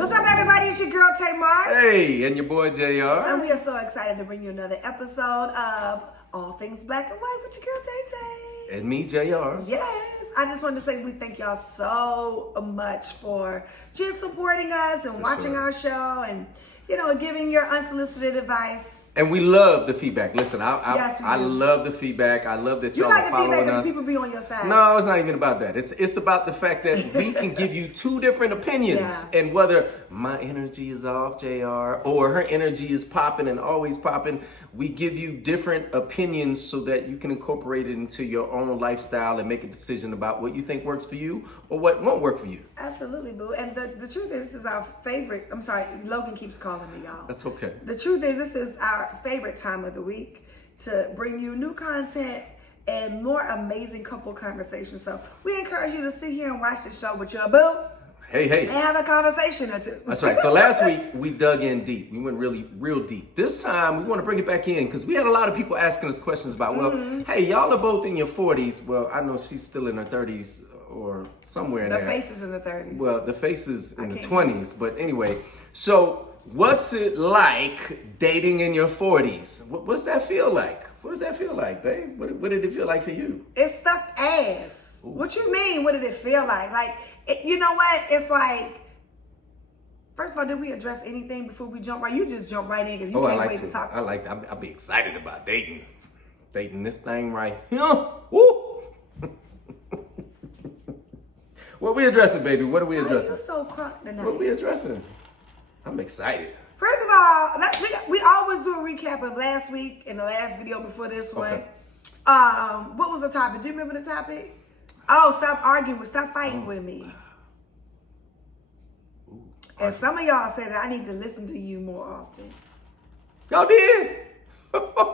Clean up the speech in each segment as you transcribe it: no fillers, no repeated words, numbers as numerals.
What's up, everybody? It's your girl, Tamar. Hey, and your boy, JR. And we are so excited to bring you another episode of All Things Black and White with your girl, Tay. And me, JR. Yes. I just wanted to say we thank y'all so much for just supporting us and watching our show and, giving your unsolicited advice. And we love the feedback. Listen, Yes, we I do. love the feedback. I love that You y'all like are the feedback following because us. people be on your side. No, it's not even about that. It's about the fact that we can give you two different opinions. Yeah. And whether my energy is off, JR, or her energy is popping and always popping, we give you different opinions so that you can incorporate it into your own lifestyle and make a decision about what you think works for you or what won't work for you. Absolutely, boo. And the truth is, this is our favorite. I'm sorry, Logan keeps calling me, y'all. That's okay. The truth is, this is our favorite time of the week to bring you new content and more amazing couple conversations. So we encourage you to sit here and watch the show with your boo Hey. and have a conversation or two. That's right. So last week we dug in deep. We went real deep. This time we want to bring it back in because we had a lot of people asking us questions about, hey, y'all are both in your 40s. Well, I know she's still in her 30s or somewhere in The there. face is in the 30s. Well, the face is in the can't 20s. But anyway, so what's it like dating in your 40s? What does that feel like? What does that feel like, babe? What did it feel like for you? It sucked ass. Ooh. What you mean? What did it feel like? You know what? It's like, first of all, did we address anything before we jump right? You just jump right in because you can't wait to talk. I like that. I'll be excited about dating this thing right here. Woo! What we addressing, baby? What are we addressing? You're so crunk tonight. What we addressing? I'm excited. First of all, we always do a recap of last week and the last video before this one. Okay. What was the topic? Do you remember the topic? Oh, stop fighting with me. Ooh, and some of y'all said that I need to listen to you more often. Y'all did?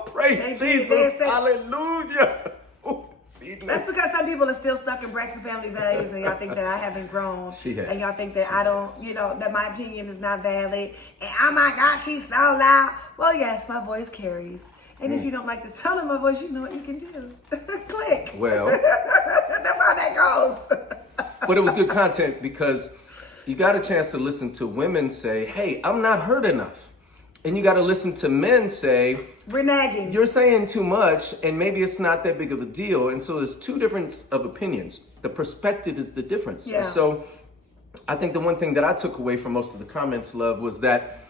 Praise They Jesus. did. They said- Hallelujah. Ooh, see, That's because some people are still stuck in Braxton family values and y'all think that I haven't grown. She has. And y'all think that I don't, that my opinion is not valid. And oh my gosh, she's so loud. Well, yes, my voice carries. And if you don't like the sound of my voice, you know what you can do. Click. Well. That's how that goes. But it was good content because you got a chance to listen to women say, hey, I'm not hurt enough. And you got to listen to men say, we're nagging. you're saying too much and maybe it's not that big of a deal. And so there's two different of opinions. The perspective is the difference. Yeah. So I think the one thing that I took away from most of the comments, love, was that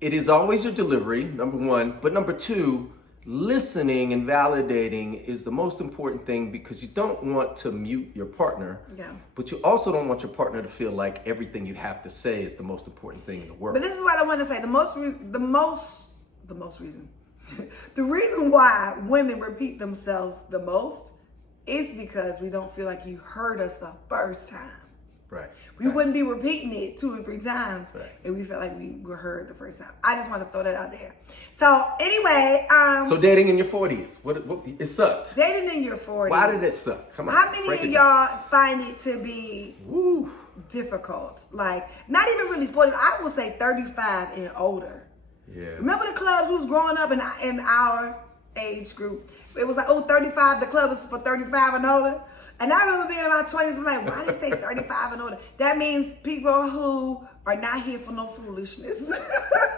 it is always your delivery, number one. But number two, listening and validating is the most important thing because you don't want to mute your partner. Yeah. But you also don't want your partner to feel like everything you have to say is the most important thing in the world. But this is what I want to say. The reason why women repeat themselves the most is because we don't feel like you heard us the first time. Right. We wouldn't be repeating it 2 or 3 times Facts. if we felt like we were heard the first time. I just want to throw that out there. So anyway, So dating in your 40s, what it sucked. dating in your 40s. Why did it suck? Come on. How many break of it down. y'all find it to be Woo. difficult? Like, not even really 40. I would say 35 and older. Yeah. Remember the clubs who was growing up in our age group? It was like, 35, the club is for 35 and older. And I remember being in my 20s, I'm like, why they say 35 and older? That means people who are not here for no foolishness.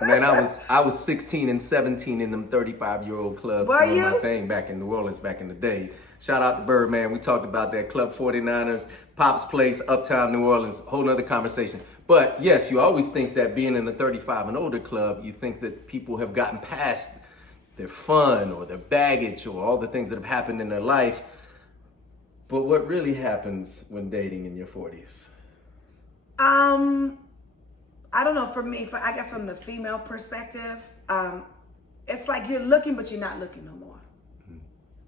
Man, I was 16 and 17 in them 35-year-old clubs. Were doing you? my thing back in New Orleans back in the day. Shout out to Birdman. We talked about that Club 49ers, Pop's Place, Uptown New Orleans, whole nother conversation. But yes, you always think that being in the 35 and older club, you think that people have gotten past their fun or their baggage or all the things that have happened in their life. But what really happens when dating in your 40s? I don't know, for me, I guess from the female perspective, it's like you're looking, but you're not looking no more,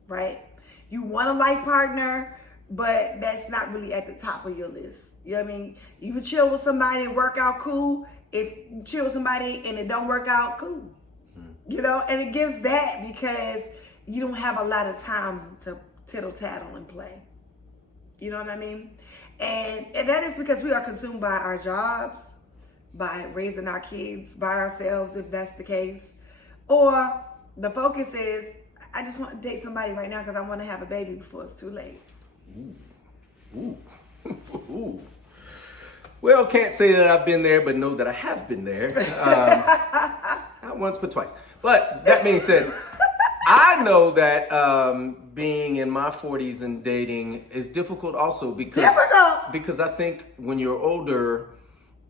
right? You want a life partner, but that's not really at the top of your list. You know what I mean? You can chill with somebody and work out cool. If you chill with somebody and it don't work out, cool. And it gives that because you don't have a lot of time to tittle-tattle and play. You know what I mean? And that is because we are consumed by our jobs, by raising our kids, by ourselves, if that's the case. Or the focus is, I just want to date somebody right now because I want to have a baby before it's too late. Ooh. Ooh. Well, can't say that I've been there, but know that I have been there. Not once, but twice. But that being said, I know that being in my 40s and dating is difficult also because I think when you're older,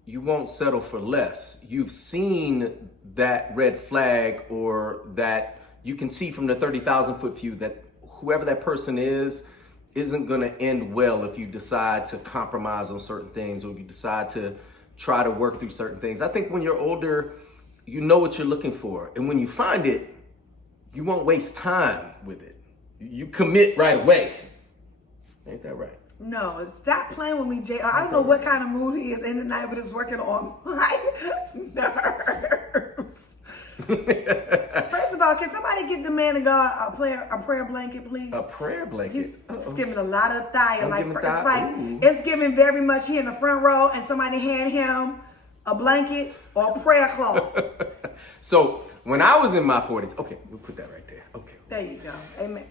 you won't settle for less. You've seen that red flag, or that you can see from the 30,000 foot view that whoever that person isn't going to end well if you decide to compromise on certain things, or you decide to try to work through certain things. I think when you're older, you know what you're looking for. And when you find it, you won't waste time with it. You commit right away. Ain't that right? No, stop playing with me, JR. I don't know what kind of mood he is in tonight, but it's working on my nerves. First of all, can somebody get the man of God a prayer blanket, please? A prayer blanket? He's giving a lot of thigh. Ooh. It's giving very much here in the front row, and somebody hand him a blanket or a prayer cloth. So when I was in my 40s, okay, we'll put that right there. Okay. There you go. Amen.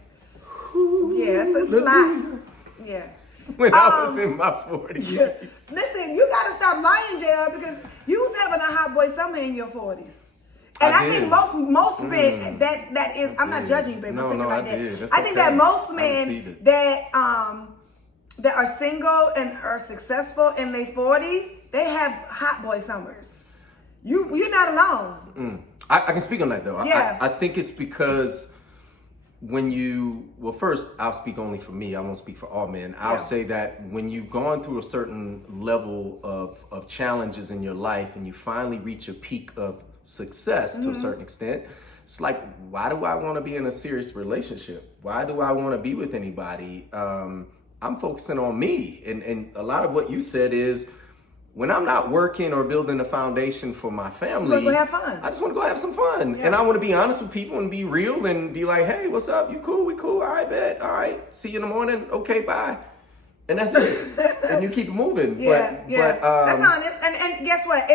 Yes, it's a lot. Yeah. When I was in my 40s. Listen, you gotta stop lying, JR, because you was having a hot boy summer in your 40s. And I think most men that is, I'm not judging you, baby. I'm taking it like that. I think that most men that are single and are successful in their 40s, they have hot boy summers. You're not alone. I can speak on that though. Yeah. I think it's because first, I'll speak only for me. I won't speak for all men. I'll say that when you've gone through a certain level of challenges in your life and you finally reach a peak of success to a certain extent, it's like, why do I want to be in a serious relationship? Why do I want to be with anybody? I'm focusing on me. And a lot of what you said is, when I'm not working or building a foundation for my family, you want to go have fun. I just want to go have some fun. Yeah. And I want to be honest with people and be real and be like, hey, what's up? You cool? We cool? All right, bet. All right. See you in the morning. Okay, bye. And that's it. And you keep moving. But that's honest. And guess what?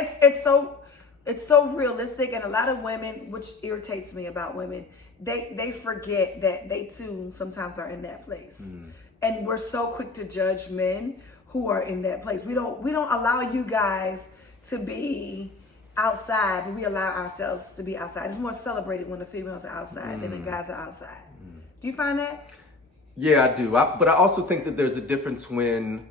It's so realistic. And a lot of women, which irritates me about women, they forget that they too sometimes are in that place. And we're so quick to judge men who are in that place. We don't allow you guys to be outside, but we allow ourselves to be outside. It's more celebrated when the females are outside than the guys are outside. Do you find that? Yeah, I do. But I also think that there's a difference when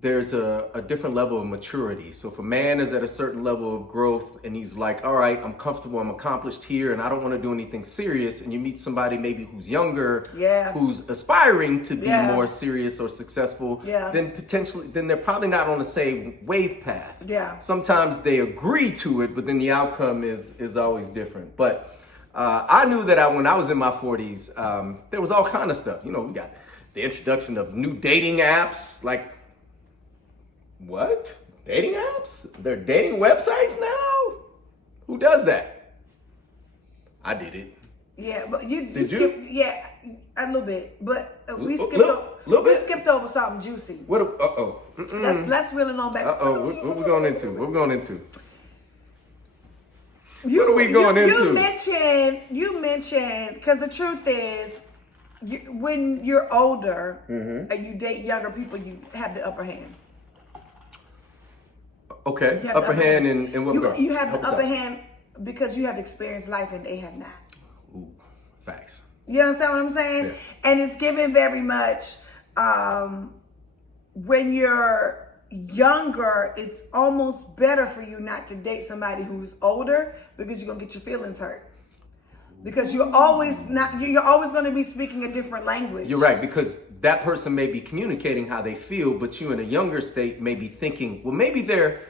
there's a different level of maturity. So if a man is at a certain level of growth and he's like, all right, I'm comfortable, I'm accomplished here, and I don't want to do anything serious, and you meet somebody maybe who's younger, who's aspiring to be more serious or successful, then they're probably not on the same wave path. Sometimes they agree to it, but then the outcome is always different. But I knew that when I was in my 40s, there was all kind of stuff. You know, we got the introduction of new dating apps, like, what? Dating apps? They're dating websites now? Who does that? I did it. Yeah, but you did skipped, you? Yeah, a little bit. But we skipped over something juicy. What? Let's reel it on back. What we going into? What we going into? What are we going into? You mentioned, because the truth is, when you're older and you date younger people, you have the upper hand. Okay, upper hand in what regard? You have the upper hand because you have experienced life and they have not. Ooh, facts. You understand what I'm saying? Yeah. And it's given very much, when you're younger, it's almost better for you not to date somebody who's older because you're gonna get your feelings hurt. Because you're always going to be speaking a different language. You're right, because that person may be communicating how they feel, but you in a younger state may be thinking, well, maybe their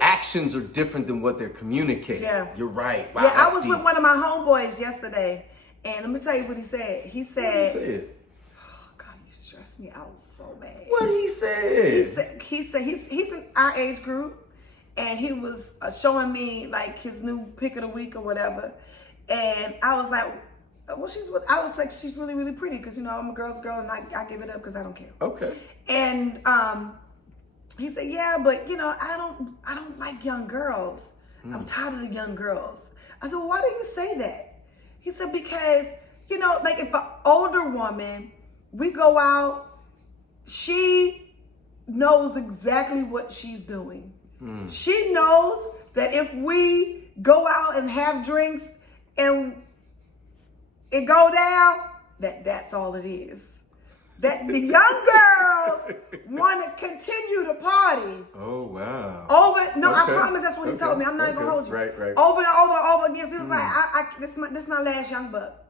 actions are different than what they're communicating. Yeah. You're right. Wow, I was with one of my homeboys yesterday, and let me tell you what he said. He said, oh, God, you stressed me out so bad. What he said? He said he's in our age group, and he was showing me like his new pick of the week or whatever. And I was like, well, she's really, really pretty because, you know, I'm a girl's girl and I give it up because I don't care. Okay. And he said, yeah, but, you know, I don't like young girls. I'm tired of the young girls. I said, well, why do you say that? He said, because, you know, like if an older woman, we go out, she knows exactly what she's doing. She knows that if we go out and have drinks and it go down, that's all it is. That the young girls want to continue to party. Oh, wow. I promise that's what he told me. I'm not going to hold you. Right. Over and over again. So he was like, this is my last young buck.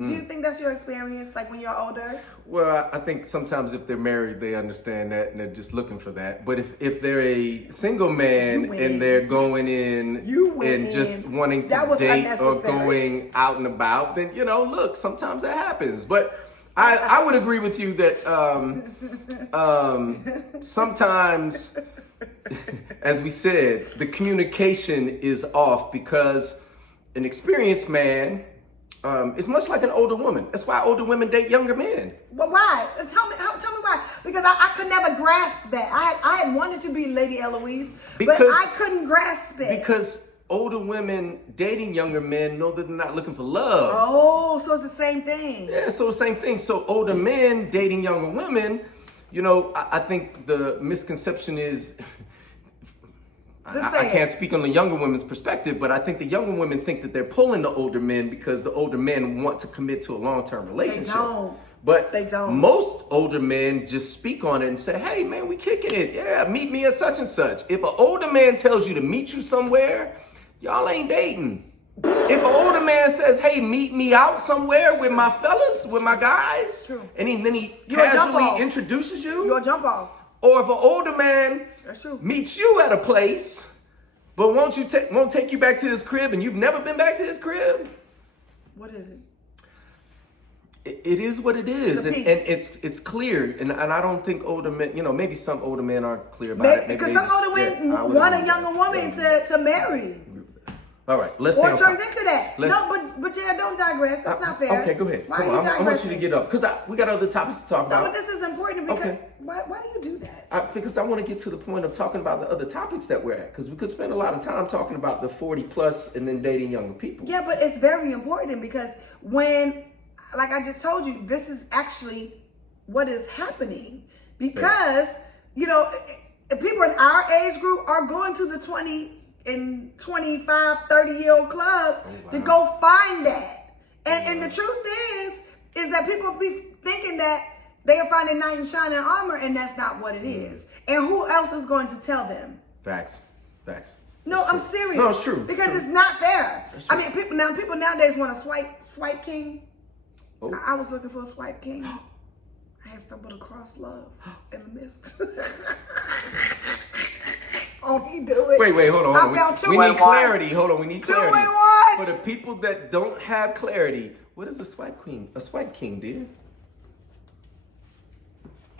Do you think that's your experience, like when you're older? Well, I think sometimes if they're married, they understand that and they're just looking for that. But if they're a single man and they're going in and just wanting to date or going out and about, then, look, sometimes that happens. But I would agree with you that sometimes, as we said, the communication is off because an experienced man is much like an older woman. That's why older women date younger men. Well, why? Tell me why. Because I could never grasp that. I had wanted to be Lady Eloise, but I couldn't grasp it. Because older women dating younger men know that they're not looking for love. Oh, so it's the same thing. Yeah, so the same thing. So older men dating younger women, I think the misconception is, I can't speak on the younger women's perspective, but I think the younger women think that they're pulling the older men because the older men want to commit to a long-term relationship. They don't. But they don't. Most older men just speak on it and say, hey, man, we kicking it. Yeah, meet me at such and such. If an older man tells you to meet you somewhere, y'all ain't dating. If an older man says, hey, meet me out somewhere with my fellas, with my guys, and then he casually introduces you, you'll jump off. Or if an older man meets you at a place, but won't take you back to his crib and you've never been back to his crib? What is it? It is what it is, and it's clear, and I don't think older men, maybe some older men aren't clear about it. Because some older men want a younger woman to marry. All right, let's or turns into that. But yeah, don't digress. That's not fair. Okay, go ahead. Why are you digressing? I want you to get up because we got other topics to talk about. No, but this is important because why do you do that? Because I want to get to the point of talking about the other topics that we're at. Because we could spend a lot of time talking about the 40 plus and then dating younger people. Yeah, but it's very important because when, like I just told you, this is actually what is happening. Because, people in our age group are going to the 20 and 25, 30-year-old club to go find that. And the truth is that people be thinking that they are finding knight in shining armor, and that's not what it is. And who else is going to tell them? Facts. No, I'm serious. No, it's true. Because it's not fair. I mean, people nowadays want a swipe king. Oh. I was looking for a swipe king. I had stumbled across love in the mist. Oh, he do it. Wait, hold on. I found two we and need one. clarity. Hold on, we need clarity. 2 and 1. For the people that don't have clarity, what is a swipe queen? A swipe king, dear?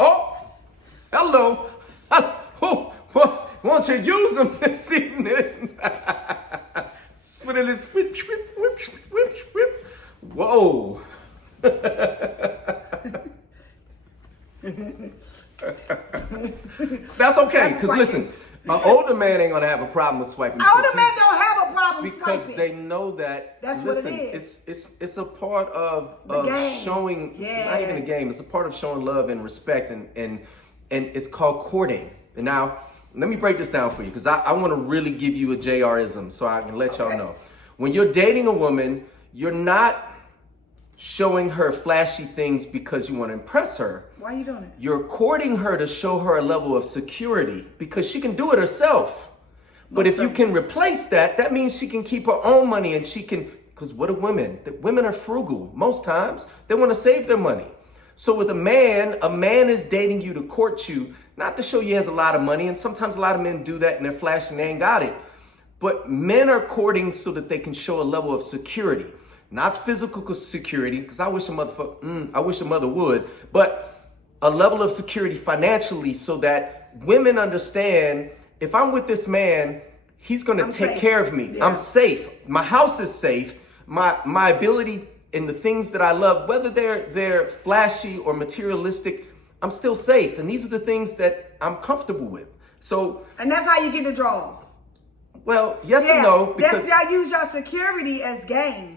Oh, hello. Oh, won't you use them this evening? Swip. Whoa. That's okay, because listen, an older man ain't gonna have a problem with swiping. Older men don't have a problem because swiping. they know that. That's listen, what it is. It's a part of showing. Not even a game. It's a part of showing love and respect, and it's called courting. And now, let me break this down for you because I want to really give you a JRism so I can let y'all know. When you're dating a woman, you're not showing her flashy things because you want to impress her. Why are you doing it? You're courting her to show her a level of security because she can do it herself. But if you can replace that, that means she can keep her own money and she can, because what are women? Women are frugal most times. They want to save their money. So with a man is dating you to court you, not to show you he has a lot of money. And sometimes a lot of men do that and they're flashing, they ain't got it. But men are courting so that they can show a level of security. Not physical security, because I wish a mother would, but a level of security financially so that women understand if I'm with this man, he's going to take care of me. Yeah. I'm safe. My house is safe. My ability and the things that I love, whether they're flashy or materialistic, I'm still safe. And these are the things that I'm comfortable with. So, and that's how you get the draws. Well, yes and no. Because y'all use your security as game.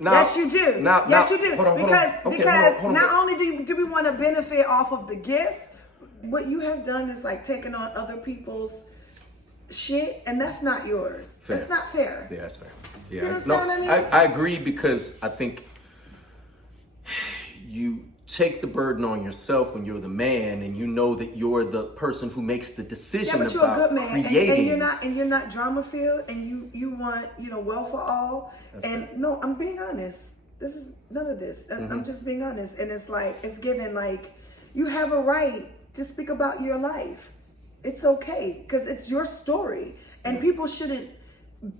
Now, yes, you do. Yes, you do. Because not only do we want to benefit off of the gifts, what you have done is like taking on other people's shit, and that's not yours. Fair. It's not fair. Yeah, that's fair. Yeah, You understand what I mean? I agree, because I think you take the burden on yourself when you're the man, and you know that you're the person who makes the decision but you're a good about man, creating. and you're not drama filled, and you want well for all. That's and fair. no, I'm being honest. This is none of this. I'm just being honest, and it's like it's given like you have a right to speak about your life. It's okay because it's your story, and people shouldn't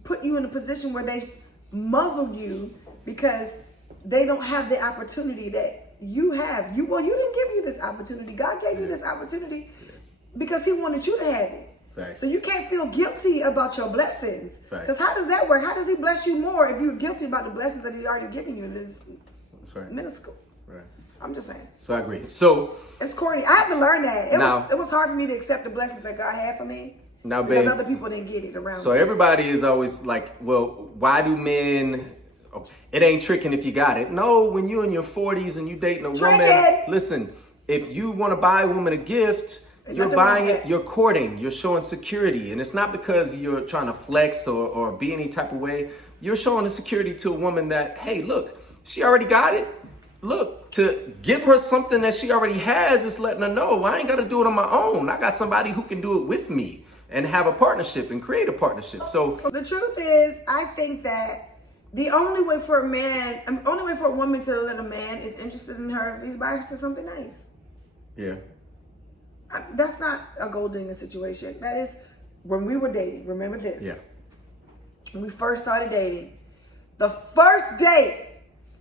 put you in a position where they muzzle you because they don't have the opportunity that you have. You didn't give you this opportunity. God gave you this opportunity because He wanted you to have it. Facts. So you can't feel guilty about your blessings. Facts. Because how does that work? How does He bless you more if you're guilty about the blessings that He's already given you? It's That's right. minuscule. Right. I'm just saying. So I agree. So It's corny. I had to learn that. Now- It was hard for me to accept the blessings that God had for me. now, Because babe. other people didn't get it around So me. everybody is always like, well, why do men? Oh, it ain't tricking if you got it. No, when you're in your 40s and you dating a woman, Tricking! listen, if you want to buy a woman a gift, Ain't you're nothing wrong buying with it, that. you're courting, you're showing security. And it's not because you're trying to flex or be any type of way. You're showing the security to a woman that, hey, look, she already got it. Look, to give her something that she already has is letting her know, I ain't got to do it on my own. I got somebody who can do it with me and have a partnership and create a partnership. So The truth is, I think that the only way for a woman to let a man is interested in her if he's buying her something nice. yeah. That's not a gold digger situation. That is when we were dating. Remember this? Yeah. When we first started dating, the first date,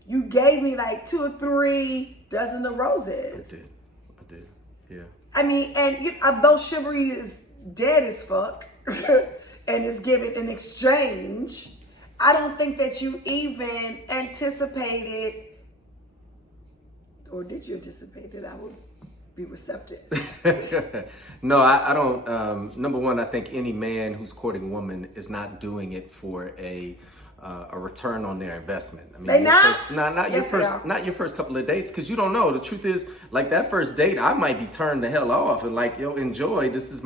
you gave me like 2 or 3 dozen of roses. I did. Yeah. I mean, and though chivalry is dead as fuck and is given in exchange, I don't think that you even anticipated, or did you anticipate that I would be receptive? No, I don't. Number one, I think any man who's courting a woman is not doing it for a return on their investment. I mean, They not? Not Yes, your first couple of dates, because you don't know. The truth is, like that first date, I might be turned the hell off and like, yo, enjoy. This is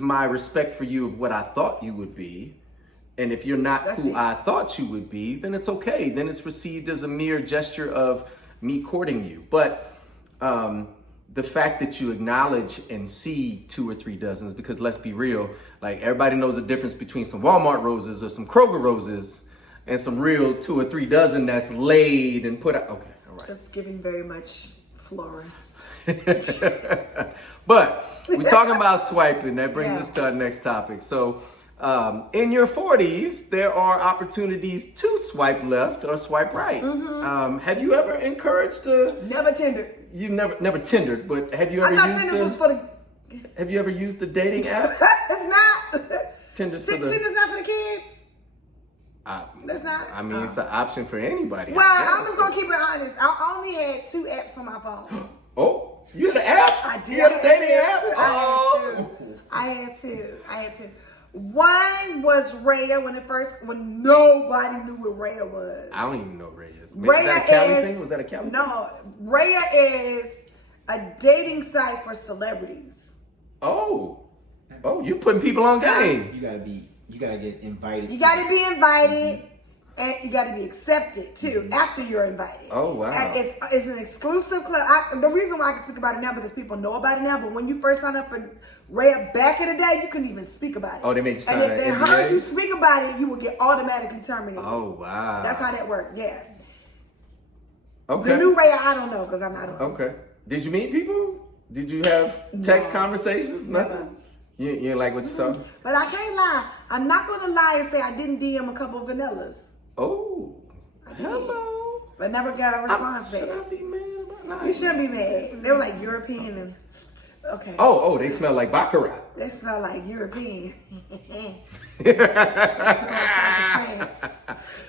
my respect for you of what I thought you would be. And if you're not That's who deep. I thought you would be, then it's okay. Then it's received as a mere gesture of me courting you. But the fact that you acknowledge and see 2 or 3 dozens, because let's be real, like everybody knows the difference between some Walmart roses or some Kroger roses and some real 2 or 3 dozen that's laid and put out. Okay, all right. That's giving very much florist. But we're talking about swiping. That brings Yeah. us to our next topic. So in your 40s, there are opportunities to swipe left or swipe right. Have you ever encouraged Never tendered. you never tendered, but have you I ever thought used Tinder was for the. have you ever used the dating app? It's not. Tinder's for the Tinder's not for the kids. That's not. I mean, it's an option for anybody. I Well, I'm guess. just gonna keep it honest. I only had 2 apps on my phone. Oh, you had an app? I did. You had a dating app? I had two. One was Raya when nobody knew what Raya was. I don't even know what Ray is. Raya was that a Cali is- thing? Was that a Cali thing? No, Raya is a dating site for celebrities. Oh, you putting people on game. You gotta get invited. You got to be invited, and you got to be accepted too after you're invited. Oh, wow. And it's an exclusive club. The reason why I can speak about it now because people know about it now. But when you first signed up for Raya back in the day, you couldn't even speak about it. Oh, they made you sign And if an they NDA? heard you speak about it, you would get automatically terminated. Oh, wow. That's how that worked. Yeah. Okay. The new Raya, I don't know because I'm not on. Okay. Did you meet people? Did you have text conversations? Nothing. Never. You didn't like what you saw? But I can't lie. I'm not going to lie and say I didn't DM a couple of vanillas. Oh, did. hello. But never got a response back. Should I be mad about that? You shouldn't be mad. They were like European and okay. Oh, they smell like Baccarat. They smell like European.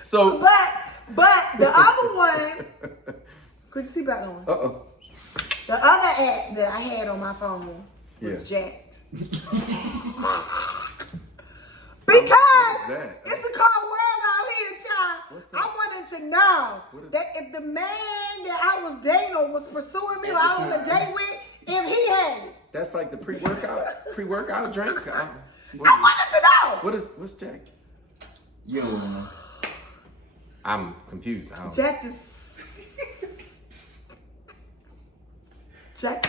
So, but the other one, could you see about that one? uh-oh. The other app that I had on my phone was Yeah. jacked. Because that? it's a cold world out here, child. What's that? I wanted to know What is that if the man that I was dating or was pursuing me or I was on a date with, if he had it. That's like the pre-workout drink. I wanted to know. What's Jack? You don't know. I'm confused. Jack is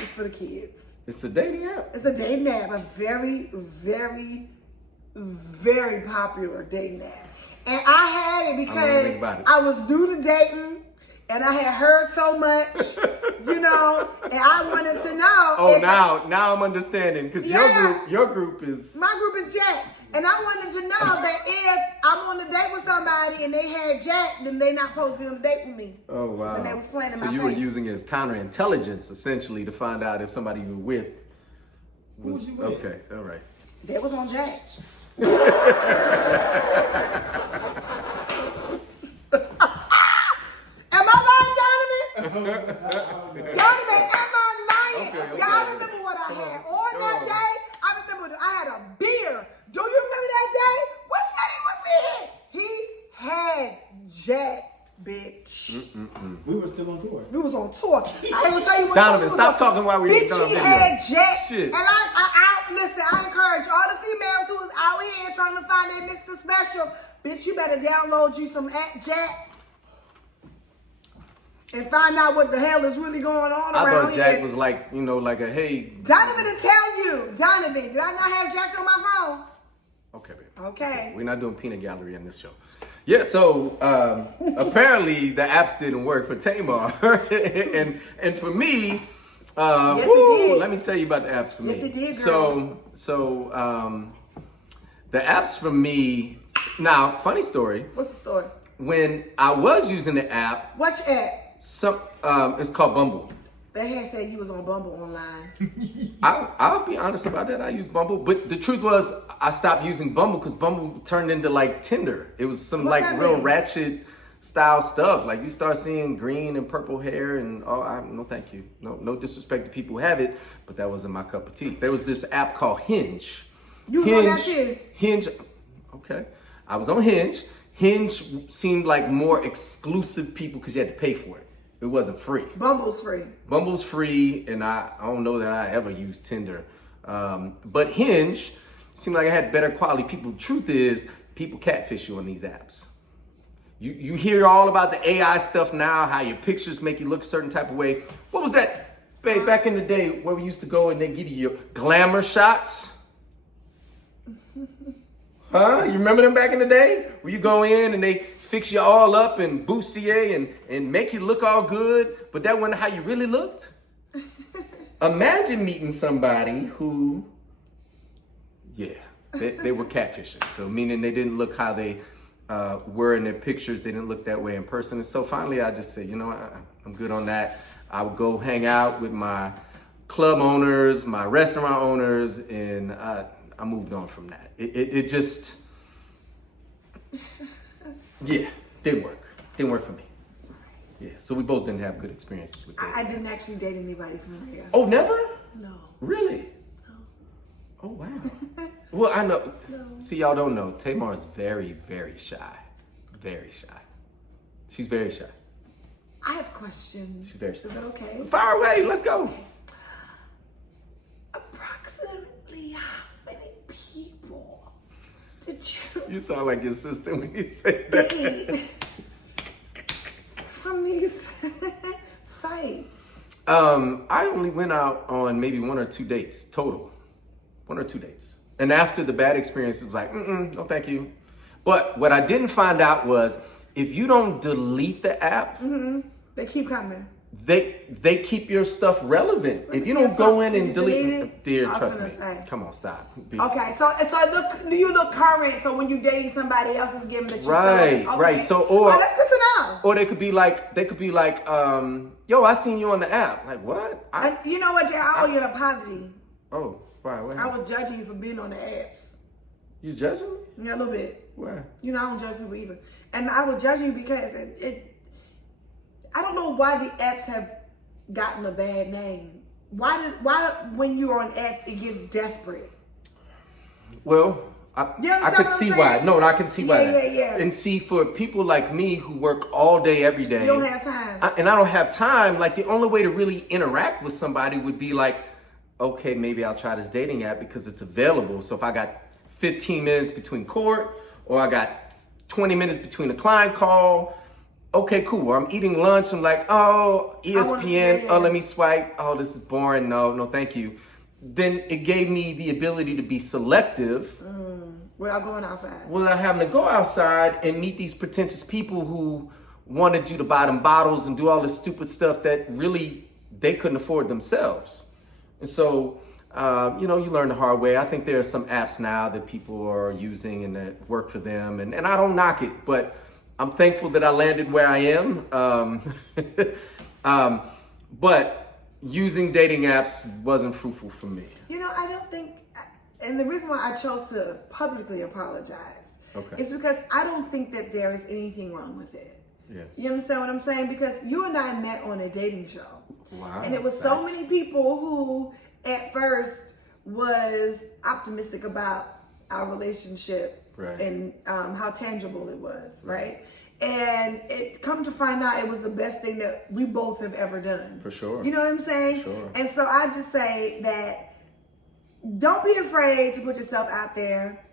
for the kids. It's a dating app. It's a dating app, a very, very, very popular dating app. And I had it because I was new to dating and I had heard so much, and I wanted to know. Oh, now I'm understanding because your group is. My group is Jack. And I wanted to know that if I'm on a date with somebody and they had Jack, then they not supposed to be on a date with me. Oh, wow. And they was playing in my So you face. were using it as counterintelligence, essentially, to find out if somebody you were with was... Who was you with? Okay, all right. They was on Jack. Am I lying, Donovan? Donovan, am I lying? Okay. Y'all remember what I had on that day? I remember I had a beer. Do you remember that day? What city was he in? He had Jack, bitch. We were still on tour. We was on tour. I ain't gonna tell you what Donovan, tour we was stop on. talking while we Bitch, done he video. had Jack. Shit. And I listen, I encourage all the females who is out here trying to find that Mr. Special. Bitch, you better download you some Jack. And find out what the hell is really going on I around thought Jack here. was like, like a, hey... Donovan to tell you. Donovan, did I not have Jack on my phone? Okay, baby. Okay. We're not doing peanut gallery on this show. Yeah, so apparently the apps didn't work for Tamar. and for me, Yes, it did. let me tell you about the apps for me. Yes, it did, girl. So the apps for me, now, funny story. What's the story? When I was using the app, What's your app? it's called Bumble. That had said you was on Bumble online. I'll be honest about that. I use Bumble, but the truth was I stopped using Bumble because Bumble turned into like Tinder. It was some What's like that real mean? ratchet style stuff. Like you start seeing green and purple hair and no thank you. No disrespect to people who have it, but that wasn't my cup of tea. There was this app called Hinge. You was on that too? Hinge. Okay. I was on Hinge. Hinge seemed like more exclusive people because you had to pay for it. It wasn't free. Bumble's free. Bumble's free, and I don't know that I ever used Tinder. But Hinge seemed like I had better quality people. Truth is, people catfish you on these apps. You hear all about the AI stuff now, how your pictures make you look a certain type of way. What was that, babe, back in the day where we used to go and they give you your glamour shots? Huh? You remember them back in the day? Where you go in and they fix you all up and bustier and make you look all good, but that wasn't how you really looked? Imagine meeting somebody who, they were catfishing. So meaning they didn't look how they were in their pictures. They didn't look that way in person. And so finally I just said, I'm good on that. I would go hang out with my club owners, my restaurant owners, and I moved on from that. It just, didn't work. Didn't work for me. Sorry. Yeah, so we both didn't have good experiences with that. I didn't actually date anybody from here. Oh, never? No. Really? No. Oh, wow. Well, I know. No. See, y'all don't know. Tamar is very, very shy. Very shy. She's very shy. I have questions. She's very shy. Is that okay? Fire away. Let's go. Approximately how many people did you You sound like your sister when you say that. date from these sites? I only went out on maybe 1 or 2 dates total. 1 or 2 dates. And after the bad experience, it was like, no thank you. But what I didn't find out was if you don't delete the app, They keep coming. they keep your stuff relevant. Let me If you see don't your go stuff. in Is and it delete, deleted? dear, I was trust gonna me. say. Come on, stop. Okay, so do you look current? So when you date somebody else, is giving that you Right, still okay. right. So oh, that's good to know. Or they could be like, yo, I seen you on the app. Like what? And you know what, Jay? I owe you an apology. Oh, why? I was judging you for being on the apps. You judging me? Yeah, a little bit. Why? I don't judge people either. And I was judging you because I don't know why the apps have gotten a bad name. Why when you're on apps it gives desperate? Well, I understand could what I'm see saying? why. No, I can see why. Yeah. And see, for people like me who work all day, every day. You don't have time. And I don't have time. Like the only way to really interact with somebody would be like okay, maybe I'll try this dating app because it's available. So if I got 15 minutes between court, or I got 20 minutes between a client call, okay, cool. Or I'm eating lunch, I'm like, oh, ESPN, oh, let me swipe. Oh, this is boring. No, thank you. Then it gave me the ability to be selective. Without going outside. Without having to go outside and meet these pretentious people who wanted you to buy them bottles and do all this stupid stuff that really they couldn't afford themselves. And so, you learn the hard way. I think there are some apps now that people are using and that work for them. And I don't knock it, but I'm thankful that I landed where I am. But using dating apps wasn't fruitful for me. I don't think, and the reason why I chose to publicly apologize is because I don't think that there is anything wrong with it. Yeah. You understand what I'm saying? Because you and I met on a dating show. Wow. And it was so many people who at first was optimistic about our relationship and how tangible it was, right? And it come to find out it was the best thing that we both have ever done. For sure. You know what I'm saying? For sure. And so I just say that don't be afraid to put yourself out there.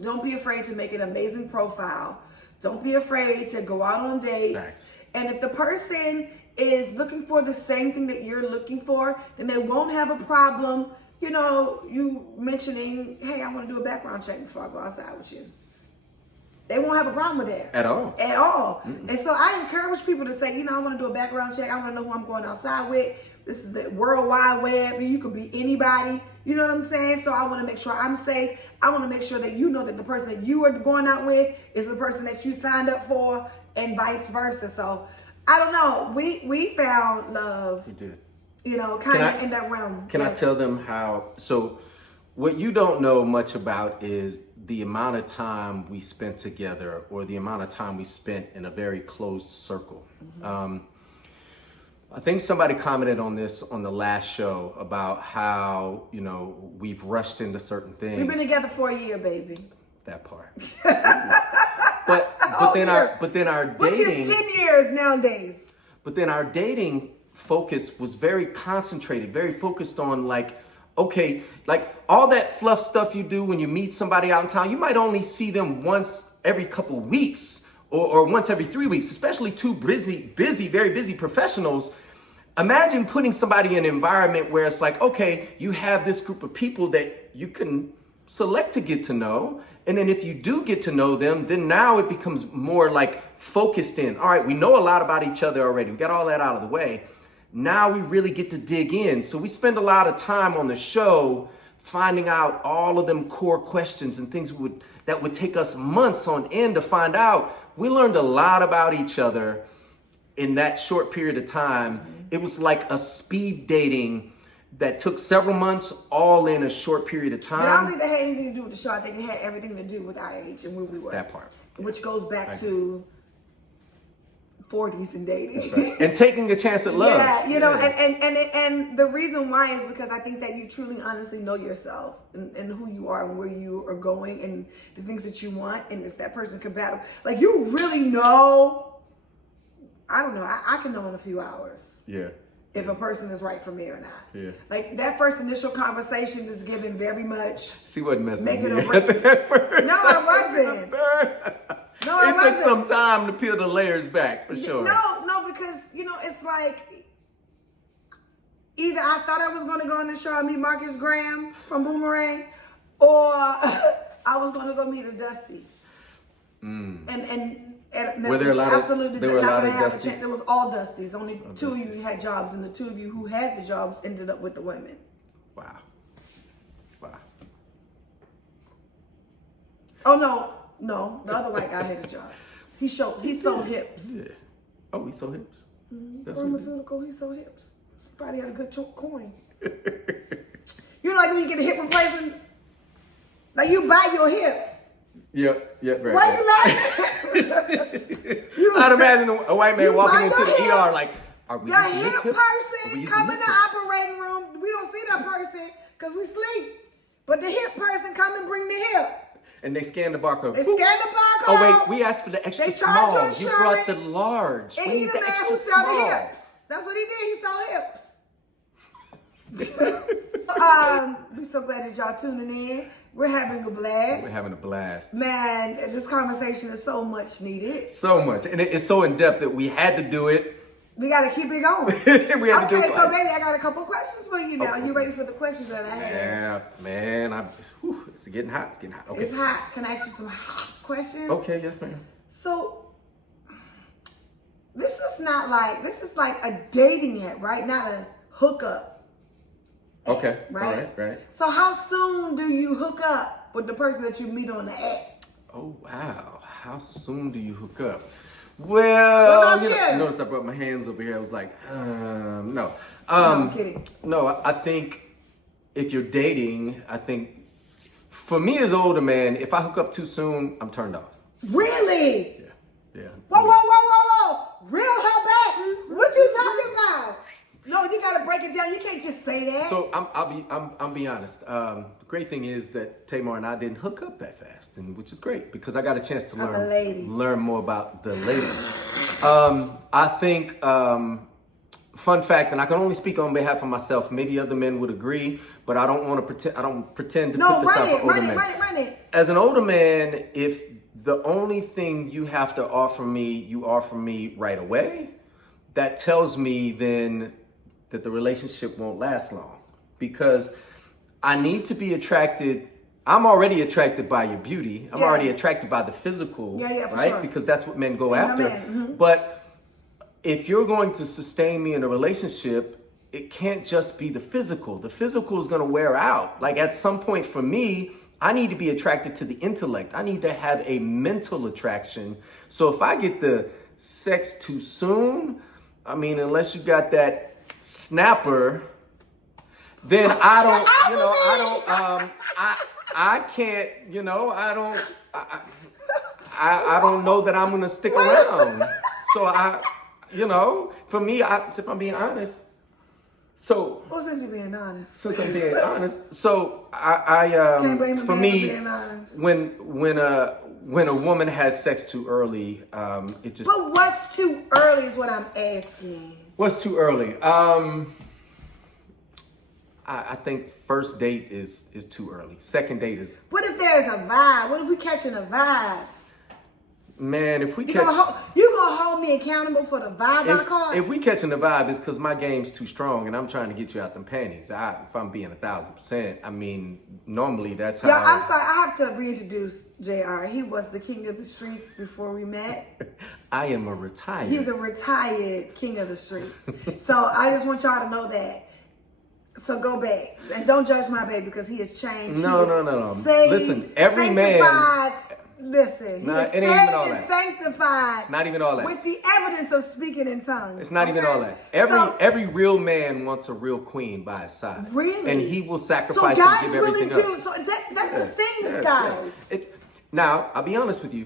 Don't be afraid to make an amazing profile. Don't be afraid to go out on dates. Nice. And if the person is looking for the same thing that you're looking for, then they won't have a problem, you mentioning, hey, I want to do a background check before I go outside with you. They won't have a problem with that. At all. At all. Mm-mm. And so I encourage people to say, I want to do a background check. I want to know who I'm going outside with. This is the World Wide Web. You could be anybody. You know what I'm saying? So I want to make sure I'm safe. I want to make sure that you know that the person that you are going out with is the person that you signed up for, and vice versa. So I don't know. We found love. We did. Kind of in that realm. Can I tell them how? So what you don't know much about is the amount of time we spent together, or the amount of time we spent in a very closed circle. Mm-hmm. I think somebody commented on this on the last show about how, we've rushed into certain things. We've been together for a year, baby. That part. but then our dating, which is 10 years nowadays. But then our dating focus was very concentrated, very focused on okay, all that fluff stuff you do when you meet somebody out in town, you might only see them once every couple weeks or once every 3 weeks, especially two very busy professionals. Imagine putting somebody in an environment where it's okay, you have this group of people that you can select to get to know. And then if you do get to know them, then now it becomes more focused in. All right, we know a lot about each other already. We got all that out of the way. Now we really get to dig in. So we spend a lot of time on the show finding out all of them core questions and things that would take us months on end to find out. We learned a lot about each other in that short period of time. Mm-hmm. It was like a speed dating that took several months, all in a short period of time. But I don't think that had anything to do with the show. I think it had everything to do with our age and where we were. That part. Which goes back to 40s and dating. Right. And taking a chance at love. Yeah, and the reason why is because I think that you truly honestly know yourself and who you are and where you are going and the things that you want, and is that person compatible? You really know, I don't know, I can know in a few hours. Yeah. If a person is right for me or not. Yeah. That first initial conversation is given very much. She wasn't messing with me. No, I wasn't. No, it took some time to peel the layers back, for sure. No, because, it's either I thought I was going to go on the show and meet Marcus Graham from Boomerang, or I was going to go meet a Dusty. Mm. And were there a lot of absolutely there were a not lot going of to have a Dusties? chance. It was all Dusties. Only two of Dusties. you had jobs, and the two of you who had the jobs ended up with the women. Wow. Oh no, the other white guy had a job. He sold hips. Yeah. Oh, he sold hips. Mm-hmm. That's Pharmaceutical, he sold hips. Probably had a good coin. When you get a hip replacement, you buy your hip. Yep, right. Why you like? I'd imagine a white man walking into the ER are we the hip person come in the hip? operating room. We don't see that person because we sleep. But the hip person come and bring the hip. And they scan the barcode. They scan the barcode. Oh wait, we asked for the extra They charge small. you You brought the insurance. large. And We he need the the man extra who sell the small. hips. That's what he did. He sold hips. We're so glad that y'all tuning in. We're having a blast. We're having a blast. Man, this conversation is so much needed. So much. And it's so in depth that we had to do it. We got to keep it going. We had to do it Okay, so twice. baby, I got a couple questions for you now. Okay. You ready for the questions that I have? Yeah, man. It's getting hot. It's getting hot. Okay. It's hot. Can I ask you some hot questions? Okay, yes, ma'am. So, this is like a dating app, right? Not a hookup. Okay. Right? Right. So how soon do you hook up with the person that you meet on the app? Oh, wow. How soon do you hook up? Well, What about you? Notice I brought my hands over here. I was like, no. No, I'm kidding. No, I think if you're dating, I think for me as an older man, if I hook up too soon, I'm turned off. Really? Yeah. Whoa. Real her back. What you talking about? No, you gotta break it down. You can't just say that. So I'll be honest. The great thing is that Tamar and I didn't hook up that fast, and which is great because I got a chance to I'm a lady. learn more about the ladies. I think fun fact, and I can only speak on behalf of myself. Maybe other men would agree, but I don't want to pretend. I don't pretend to put this out for older men. Run it. As an older man, if the only thing you have to offer me, you offer me right away, that tells me then that the relationship won't last long, because I need to be attracted. I'm already attracted by your beauty. I'm already attracted by the physical, Yeah, for right? sure. Because that's what men go And after. you're a man, mhm. But if you're going to sustain me in a relationship, it can't just be the physical. The physical is going to wear out. Like at some point for me, I need to be attracted to the intellect. I need to have a mental attraction. So if I get the sex too soon, I mean, unless you got that snapper, then I can't, I don't know that I'm gonna stick around. So for me, if I'm being honest, so Well, since you're being honest. since I'm being honest, so Can't blame a for man me, for being honest. when a woman has sex too early, it just. But what's too early is what I'm asking. What's too early? I think first date is too early. Second date is. What if there's a vibe? What if we catching a vibe? Man, if we You catch. gonna hold me accountable for the vibe I caught? If we catching the vibe, it's because my game's too strong and I'm trying to get you out them panties. If I'm being 1,000%, I mean, normally that's how. Yeah, I'm sorry. I have to reintroduce JR. He was the king of the streets before we met. I am a retired. He's a retired king of the streets. So I just want y'all to know that. So go back and don't judge my baby because he has changed. No. Saved, Listen, every sanctified. man. Listen, he No, is it ain't even saved all and that. sanctified. It's not even all that. With the evidence of speaking in tongues. It's not even okay? all that. So- Every real man wants a real queen by his side. Really? And he will So sacrifice guys and give really everything do. up. So that's the Yes, thing, yes, guys. yes. Now, I'll be honest with you.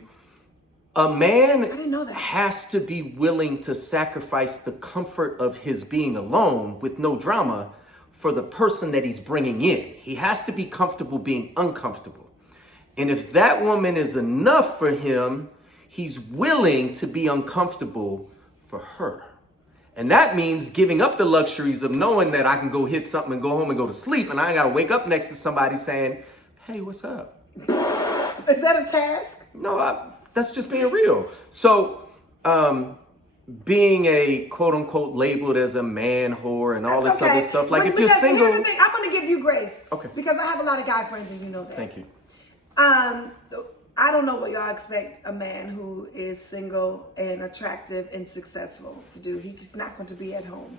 A man didn't know that. has to be willing to sacrifice the comfort of his being alone with no drama for the person that he's bringing in. He has to be comfortable being uncomfortable. And if that woman is enough for him, he's willing to be uncomfortable for her. And that means giving up the luxuries of knowing that I can go hit something and go home and go to sleep, and I ain't got to wake up next to somebody saying, hey, what's up? Is that a task? No, that's just being real. So, being a quote unquote labeled as a man whore and all That's this other stuff. Like if you're because single. Here's the thing. I'm going to give you grace. Okay. Because I have a lot of guy friends and you know that. Thank you. I don't know what y'all expect a man who is single and attractive and successful to do. He's not going to be at home.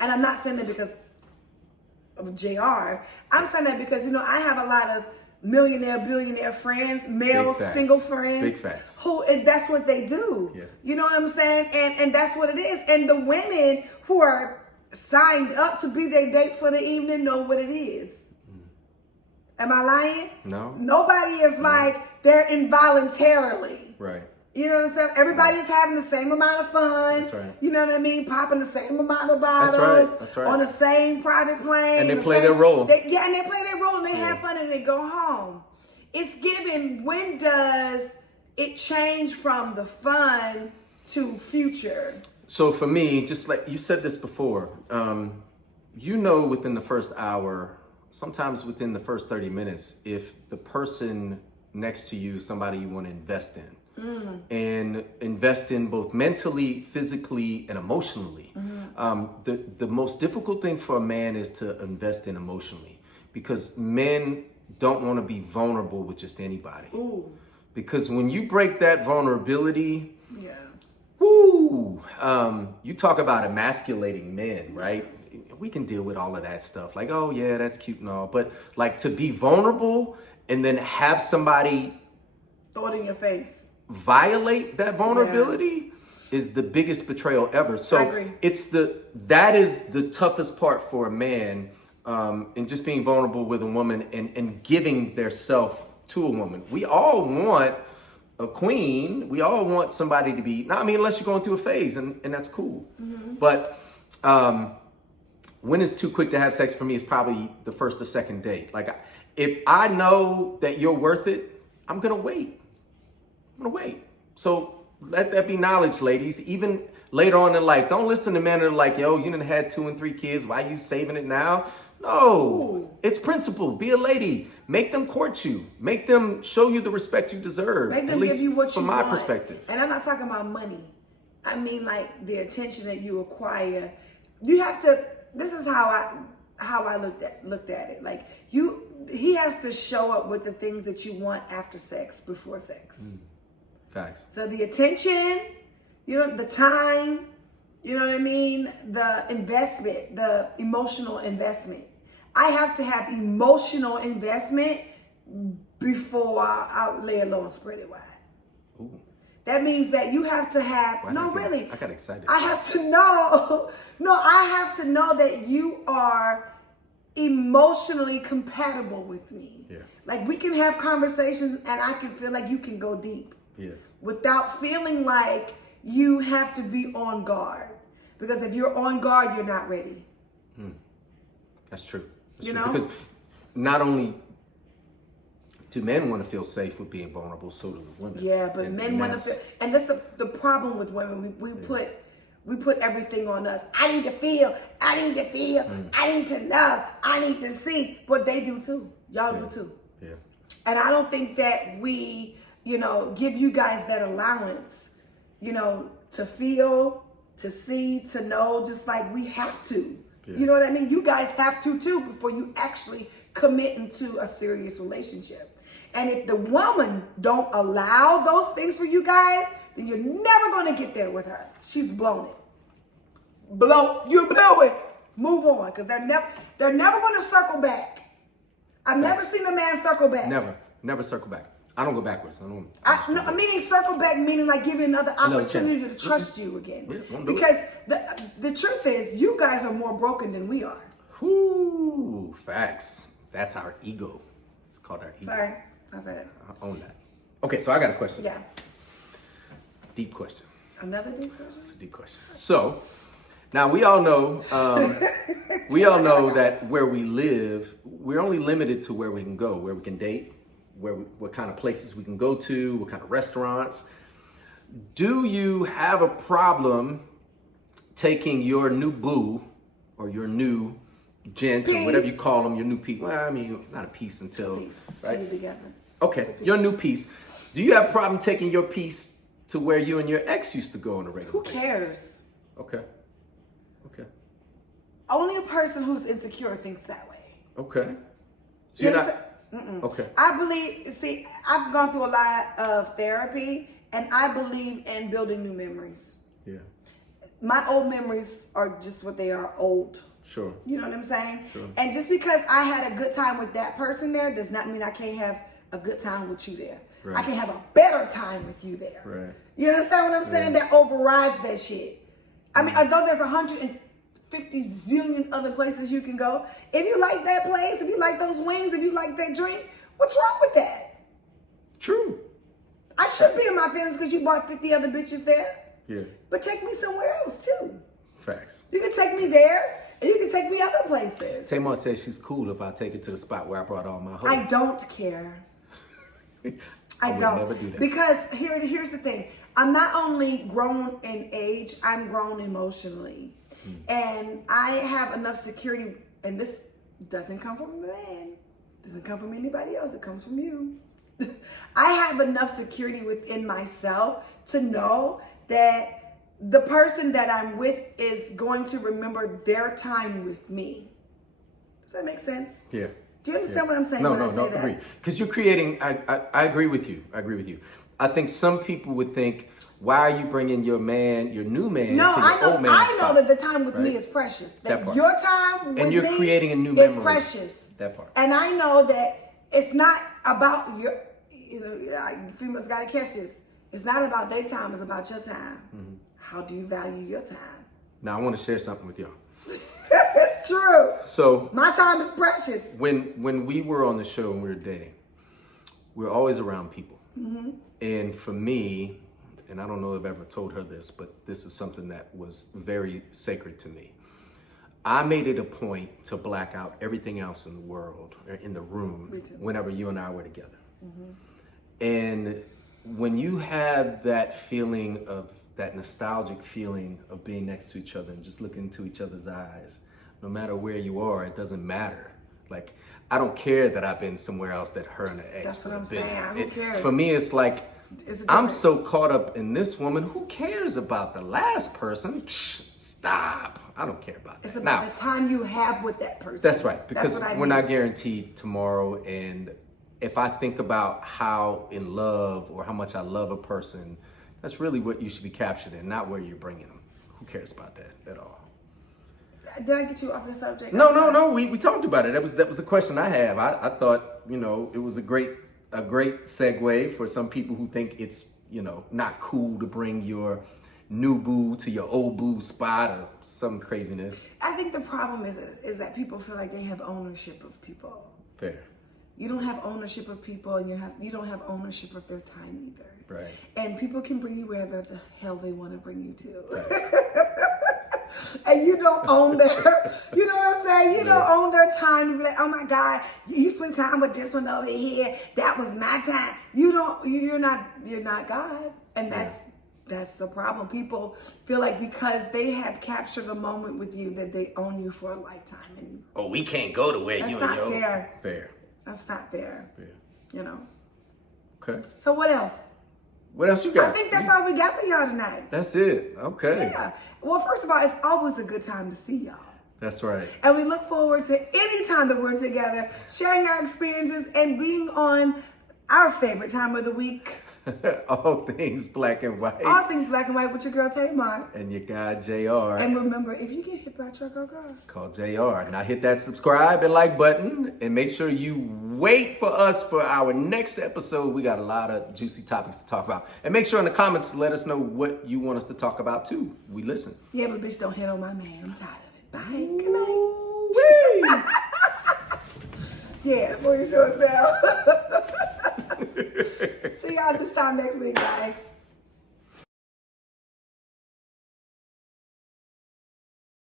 And I'm not saying that because of JR. I'm saying that because, I have a lot of millionaire, billionaire friends, male, Big facts. single friends. Big facts. Who, and that's what they do. Yeah. You know what I'm saying? And that's what it is. And the women who are signed up to be their date for the evening know what it is. Am I lying? No. Nobody is like they're involuntarily. Right. You know what I'm saying? Everybody's having the same amount of fun. That's right. You know what I mean? Popping the same amount of bottles. That's right. On the same private plane. And they the play same- their role. and they play their role and they have fun and they go home. It's given, when does it change from the fun to future? So for me, just like you said this before, you know within the first hour, sometimes within the first 30 minutes, if the person next to you is somebody you want to invest in. And invest in both mentally, physically, and emotionally. The most difficult thing for a man is to invest in emotionally, because men don't want to be vulnerable with just anybody. Ooh. Because when you break that vulnerability, Yeah. woo, you talk about emasculating men, right? We can deal with all of that stuff. Like, oh yeah, that's cute and all. But like, to be vulnerable and then have somebody Throw it in your face. violate that vulnerability is the biggest betrayal ever. So I agree. That is the toughest part for a man, in just being vulnerable with a woman and giving their self to a woman. We all want a queen. We all want somebody to be, I mean, unless you're going through a phase, and that's cool. But when it's too quick to have sex for me is probably the first or second date. Like, if I know that you're worth it, I'm gonna wait. So let that be knowledge, ladies. Even later on in life, don't listen to men that are like, yo, you done had 2 and 3 kids. Why you saving it now? No, It's principle. Be a lady. Make them court you. Make them show you the respect you deserve. Make them at least give you what from you my want. perspective. And I'm not talking about money. I mean, like, the attention that you acquire. You have to. This is how I looked at it. Like, he has to show up with the things that you want after sex, before sex. Facts. So the attention, the time, you know what I mean? The investment, the emotional investment. I have to have emotional investment before I lay it low and spread it wide. Ooh. That means that you have to have, I got excited. I have to know, I have to know that you are emotionally compatible with me. Yeah. Like, we can have conversations and I can feel like you can go deep. Yeah. Without feeling like you have to be on guard. Because if you're on guard, you're not ready. That's true. You know? Because not only do men want to feel safe with being vulnerable, so do the women. Yeah, but men want to feel, and that's the problem with women. We put everything on us. I need to feel, I need to know, I need to see. But they do too. Y'all do too. Yeah. And I don't think that we, give you guys that allowance, to feel, to see, to know, just like we have to. Yeah. You know what I mean? You guys have to too before you actually commit into a serious relationship. And if the woman don't allow those things for you guys, then you're never going to get there with her. She's blown it. You blew it. Move on, because they're never going to circle back. I've never seen a man circle back. Never circle back. I don't go backwards. I'm meaning circle back, meaning like give you another opportunity to trust you again. Yeah, won't do because the truth is, you guys are more broken than we are. Whoo, facts. That's our ego. It's called our ego. Sorry, I said it. I own that. Okay, so I got a question. Yeah. Deep question. Another deep question? It's a deep question. So, now we all know, that where we live, we're only limited to where we can go, where we can date, what kind of places we can go to, what kind of restaurants. Do you have a problem taking your new boo or your new gent or whatever you call them, your new piece? Well, I mean, not a piece until, right? Till you together. Okay, your new piece. Do you have a problem taking your piece to where you and your ex used to go on a regular basis? Who cares? Okay. Only a person who's insecure thinks that way. Okay. So you're not. Okay. I believe, I've gone through a lot of therapy, and I believe in building new memories. Yeah. My old memories are just what they are, old. Sure. You know what I'm saying? Sure. And just because I had a good time with that person there does not mean I can't have a good time with you there. Right. I can have a better time with you there. Right. You understand what I'm saying? That overrides that shit. I mean, although there's 150 zillion other places you can go, if you like that place, if you like those wings, if you like that drink, what's wrong with that? True. I should be in my feelings because you brought 50 other bitches there. Yeah. But take me somewhere else too. Facts. You can take me there, and you can take me other places. Tamar says she's cool if I take her to the spot where I brought all my hoes. I don't care. I would don't. never do that. Because here's the thing. I'm not only grown in age, I'm grown emotionally. And I have enough security, and this doesn't come from a man, doesn't come from anybody else, it comes from you. I have enough security within myself to know that the person that I'm with is going to remember their time with me. Does that make sense? Yeah. Do you understand what I'm saying No, when I no, say no, that? agree. Because you're creating, I agree with you. I agree with you. I think some people would think, why are you bringing your man, your new man, No, to your I know. old man I know spot? that the time with me Right? is precious. That That part. your time with And you're me creating a new is memory. precious. That part. And I know that it's not about your. You know, females gotta catch this. It's not about their time. It's about your time. Mm-hmm. How do you value your time? Now I want to share something with y'all. It's true. So My time is precious. when we were on the show and we were dating, we were always around people. Mm-hmm. And for me, and I don't know if I've ever told her this, but this is something that was very sacred to me. I made it a point to black out everything else in the world, or in the room, Me too. whenever you and I were together. And when you have that feeling of, that nostalgic feeling of being next to each other and just looking into each other's eyes, no matter where you are, it doesn't matter. Like, I don't care that I've been somewhere else that her and her ex That's what would I'm have been. saying. Who cares? For me, it's like, It's a I'm different- so caught up in this woman. Who cares about the last person? Psh, stop. I don't care about that. It's about Now, the time you have with that person. that's right, because That's what I we're mean. not guaranteed tomorrow. And if I think about how in love or how much I love a person, that's really what you should be captured in, not where you're bringing them. Who cares about that at all? Did I get you off the subject? No. We talked about it. That was a question I have. I thought, it was a great segue for some people who think it's, not cool to bring your new boo to your old boo spot or some craziness. I think the problem is that people feel like they have ownership of people. Fair. You don't have ownership of people, and you don't have ownership of their time either. Right. And people can bring you wherever the hell they want to bring you to. And you don't own their, you know what I'm saying? You don't own their time to be like, oh my God, you spend time with this one over here. That was my time. You're not God. And that's the problem. People feel like because they have captured a moment with you that they own you for a lifetime. And Oh, we can't go to where that's you not and your... fair. Fair. That's not fair. Fair. Okay. So what else? What else you got? I think that's all we got for y'all tonight. That's it. Okay. Yeah. Well, first of all, it's always a good time to see y'all. That's right. And we look forward to any time that we're together, sharing our experiences and being on our favorite time of the week. All things black and white. All things black and white with your girl Tamar. And your guy JR. And remember, if you get hit by a truck or car, Call JR. Now hit that subscribe and like button and make sure you wait for us for our next episode. We got a lot of juicy topics to talk about. And make sure in the comments to let us know what you want us to talk about too. We listen. yeah, but bitch, don't hit on my man. I'm tired of it. Bye. Good night. Yeah, 40 shorts down. See y'all this time next week, guys.